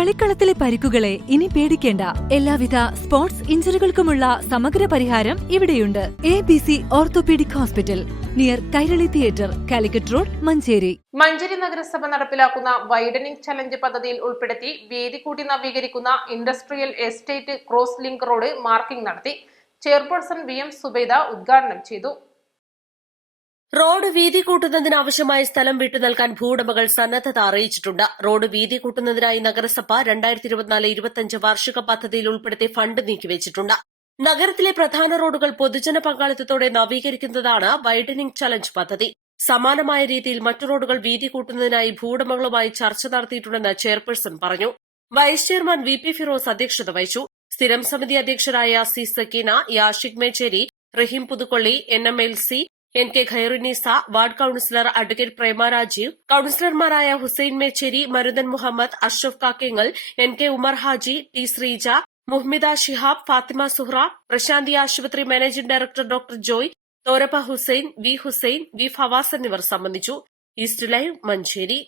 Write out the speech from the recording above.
കളിക്കളത്തിലെ പരിക്കുകളെ ഇനി പേടിക്കേണ്ട. എല്ലാവിധ സ്പോർട്സ് ഇഞ്ചറികൾക്കുമുള്ള സമഗ്ര പരിഹാരം ഇവിടെയുണ്ട്. A B C orthopaedic hospital near Kairali theatre Calicut road Manjeri. Manjeri നഗരസഭ നടപ്പിലാക്കുന്ന വൈഡനിംഗ് ചലഞ്ച് പദ്ധതിയിൽ ഉൾപ്പെടുത്തി വേദി കൂട്ടി നവീകരിക്കുന്ന industrial estate cross link road marking നടത്തി. ചെയർപേഴ്സൺ വി എം സുബൈദ ഉദ്ഘാടനം ചെയ്തു. റോഡ് വീതി കൂട്ടുന്നതിന് ആവശ്യമായ സ്ഥലം വിട്ടു നൽകാൻ ഭൂവുടമകൾ സന്നദ്ധത അറിയിച്ചിട്ടുണ്ട്. റോഡ് വീതി കൂട്ടുന്നതിനായി നഗരസഭ രണ്ടായിരത്തി ഇരുപത്തിനാല് ഇരുപത്തിയഞ്ച് വാർഷിക പദ്ധതിയിൽ ഉൾപ്പെടുത്തി ഫണ്ട് നീക്കിവച്ചിട്ടുണ്ട്. നഗരത്തിലെ പ്രധാന റോഡുകൾ പൊതുജന പങ്കാളിത്തത്തോടെ നവീകരിക്കുന്നതാണ് വൈഡനിംഗ് ചലഞ്ച് പദ്ധതി. സമാനമായ രീതിയിൽ മറ്റു റോഡുകൾ വീതി കൂട്ടുന്നതിനായി ഭൂവുടമകളുമായി ചർച്ച നടത്തിയിട്ടുണ്ടെന്ന് ചെയർപേഴ്സൺ പറഞ്ഞു. Vice chairman V P Firoz അധ്യക്ഷത വഹിച്ചു. സ്ഥിരം സമിതി അധ്യക്ഷരായ C Sakeena Yashik Mecheri Raheem Puthukolli N M L C N K Khairunnisa ward councillor advocate Prema Rajeev കൌൺസിലർമാരായ Hussain Mecheri Maruthan Muhammad Ashraf Kakkengal N K Umar Haji T Sreeja Muhmida Shihab Fathima Suhra Prashanthi ആശുപത്രി managing director doctor Joy Thorappa Hussain V Hussain V Fawaz എന്നിവർ സംബന്ധിച്ചു. East live Manjeri.